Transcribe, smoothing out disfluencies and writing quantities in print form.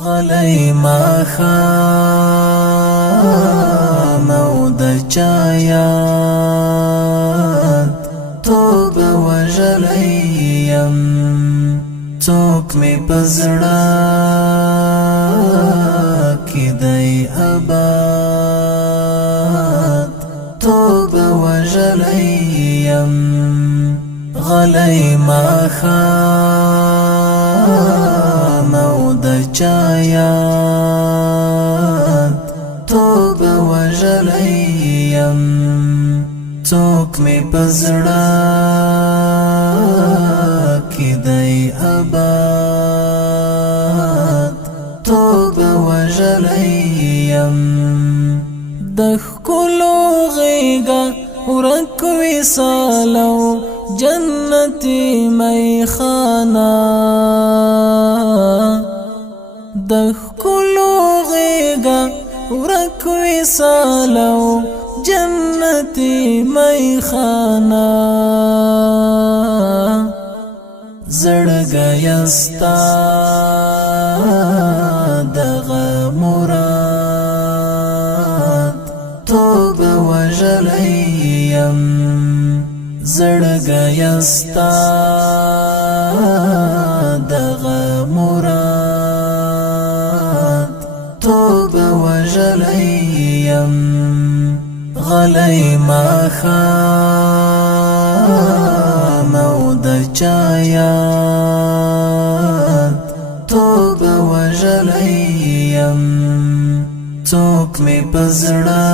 غلی ماښام او د چا یاد توبه وژلی یم څوک مې په زړه کې دی اباد توبه وژلی یم غلی ماښام او د چا یاد توبه وژلی یم څوک مې په زړه کې دی اباد توبه وژلی یم د ښکلو غېږه ورک وصالو جنتی میخانه د ښکلو غېږه ورک وصالو جنتی میخانه زړګی ستا دغه مراد توبه وژلی یم زړګی ستا دغه مراد توبه وژلی یم غلی ماښام او د چا یاد توبه وژلی یم څوک مې په زړه